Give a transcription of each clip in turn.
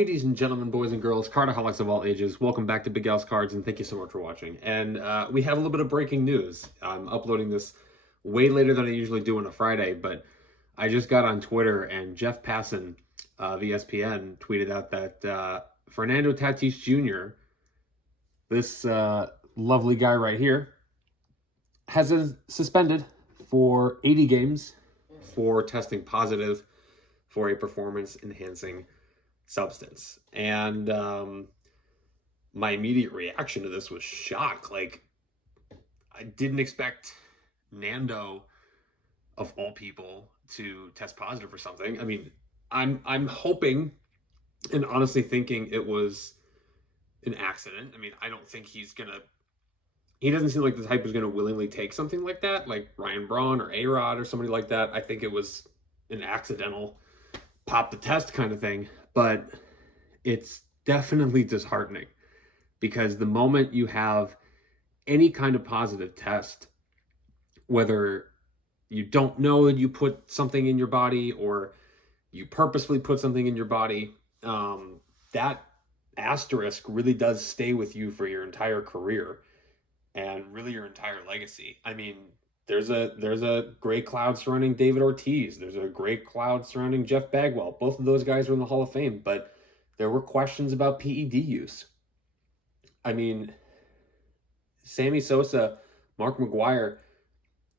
Ladies and gentlemen, boys and girls, cardaholics of all ages, welcome back to Big Al's Cards, and thank you so much for watching. And we have a little bit of breaking news. I'm uploading this way later than I usually do on a Friday, but I just got on Twitter, and Jeff Passan of ESPN tweeted out that Fernando Tatis Jr., this lovely guy right here, has been suspended for 80 games for testing positive for a performance-enhancing substance. And my immediate reaction to this was shock. Like, I didn't expect Nando, of all people, to test positive for something. I mean, I'm hoping and honestly thinking it was an accident. I mean, I don't think he doesn't seem like the type who's gonna willingly take something like that, like Ryan Braun or A-Rod or somebody like that. I think it was an accidental pop the test kind of thing. But it's definitely disheartening, because the moment you have any kind of positive test, whether you don't know that you put something in your body or you purposefully put something in your body, that asterisk really does stay with you for your entire career and really your entire legacy. I mean, there's a gray cloud surrounding David Ortiz. There's a gray cloud surrounding Jeff Bagwell. Both of those guys are in the Hall of Fame, but there were questions about PED use. I mean, Sammy Sosa, Mark McGwire,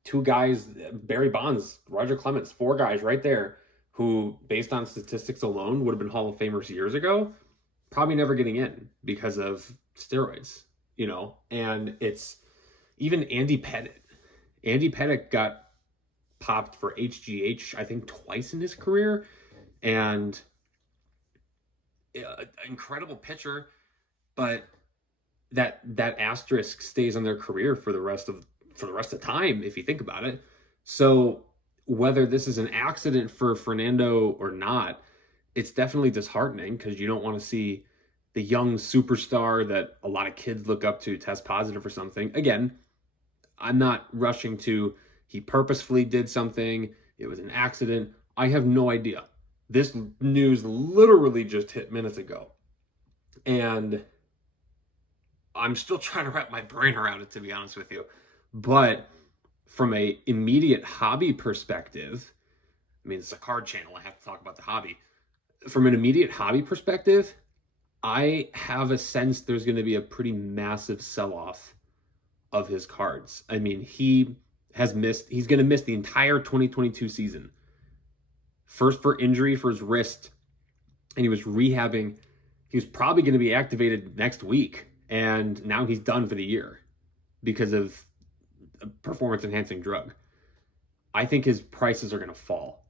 two guys, Barry Bonds, Roger Clemens, four guys right there who, based on statistics alone, would have been Hall of Famers years ago, probably never getting in because of steroids, you know? And it's even Andy Pettitte. Andy Pettitte got popped for HGH, I think, twice in his career, and incredible pitcher, but that asterisk stays on their career for the rest of time, if you think about it. So whether this is an accident for Fernando or not, it's definitely disheartening, because you don't want to see the young superstar that a lot of kids look up to test positive for something. Again, I'm not rushing to he purposefully did something, it was an accident. I have no idea. This news literally just hit minutes ago, and I'm still trying to wrap my brain around it, to be honest with you. But from a immediate hobby perspective, I mean, it's a card channel, I have to talk about the hobby. From an immediate hobby perspective, I have a sense there's going to be a pretty massive sell-off of his cards. I mean, he's going to miss the entire 2022 season. First for injury for his wrist, and he was rehabbing. He was probably going to be activated next week, and now he's done for the year because of a performance-enhancing drug. I think his prices are going to fall.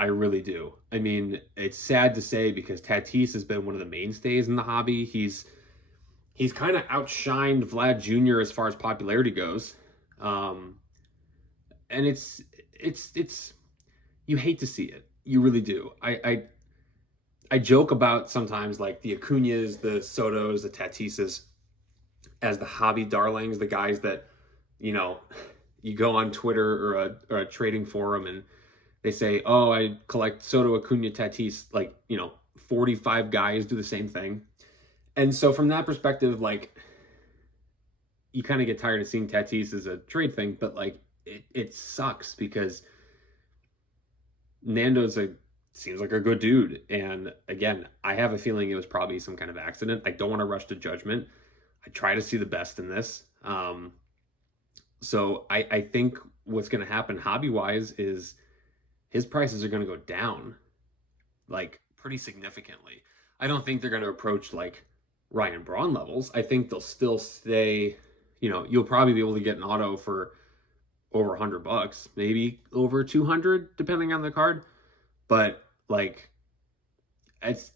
I really do. I mean, it's sad to say, because Tatis has been one of the mainstays in the hobby. He's kind of outshined Vlad Jr. as far as popularity goes. And it's you hate to see it. You really do. I joke about sometimes, like, the Acuñas, the Sotos, the Tatises as the hobby darlings, the guys that, you know, you go on Twitter or a trading forum and they say, oh, I collect Soto, Acuña, Tatis. Like, you know, 45 guys do the same thing. And so from that perspective, like, you kind of get tired of seeing Tatis as a trade thing, but, like, it sucks, because Nando's seems like a good dude. And again, I have a feeling it was probably some kind of accident. I don't want to rush to judgment. I try to see the best in this. So I think what's going to happen hobby-wise is his prices are going to go down, like, pretty significantly. I don't think they're going to approach, like, Ryan Braun levels. I think they'll still stay, you know, you'll probably be able to get an auto for over $100, maybe over 200, depending on the card. But, like, it's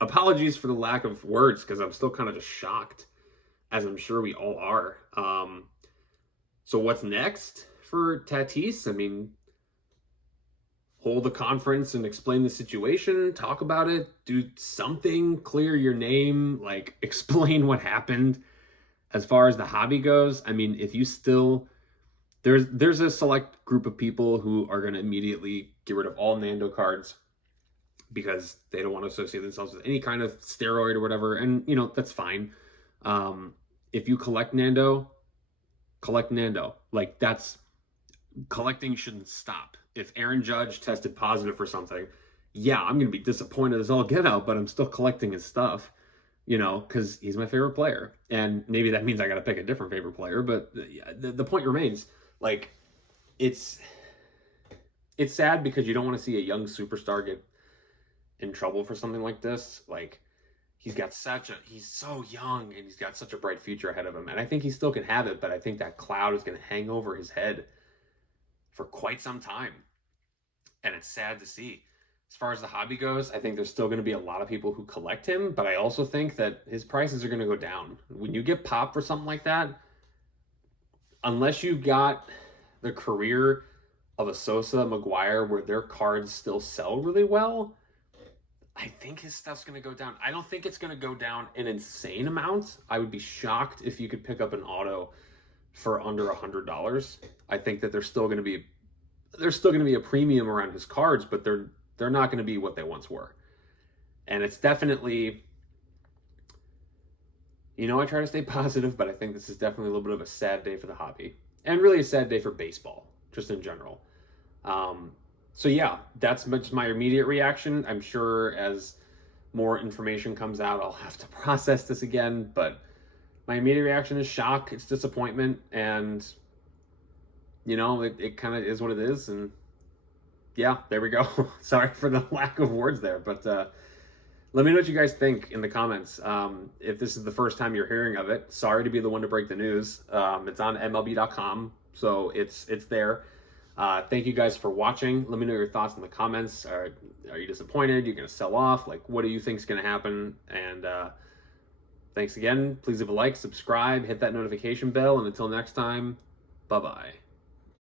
apologies for the lack of words, because I'm still kind of just shocked, as I'm sure we all are. So what's next for Tatis? I mean, hold a conference and explain the situation, talk about it, do something, clear your name, like, explain what happened. As far as the hobby goes, I mean, if you still, there's a select group of people who are going to immediately get rid of all Nando cards because they don't want to associate themselves with any kind of steroid or whatever. And, you know, that's fine. If you collect Nando, collect Nando. Like, that's, collecting shouldn't stop. If Aaron Judge tested positive for something, yeah, I'm going to be disappointed as all get out, but I'm still collecting his stuff, you know, because he's my favorite player. And maybe that means I got to pick a different favorite player, but the point remains, like, it's sad because you don't want to see a young superstar get in trouble for something like this. Like, he's so young and he's got such a bright future ahead of him. And I think he still can have it, but I think that cloud is going to hang over his head for quite some time. And it's sad to see. As far as the hobby goes, I think there's still going to be a lot of people who collect him, but I also think that his prices are going to go down. When you get popped for something like that, unless you've got the career of a Sosa, McGuire, where their cards still sell really well, I think his stuff's going to go down. I don't think it's going to go down an insane amount. I would be shocked if you could pick up an auto for under $100. I think that there's still going to be a premium around his cards, but they're not going to be what they once were. And it's definitely, you know, I try to stay positive, but I think this is definitely a little bit of a sad day for the hobby, and really a sad day for baseball, just in general. So yeah, that's just my immediate reaction. I'm sure as more information comes out, I'll have to process this again, but my immediate reaction is shock, it's disappointment, and, you know, it kind of is what it is, and yeah, there we go. Sorry for the lack of words there, but let me know what you guys think in the comments. If this is the first time you're hearing of it, sorry to be the one to break the news. It's on MLB.com, so it's there. Thank you guys for watching. Let me know your thoughts in the comments. Are you disappointed? You're going to sell off? Like, what do you think is going to happen? And thanks again. Please leave a like, subscribe, hit that notification bell, and until next time, bye-bye.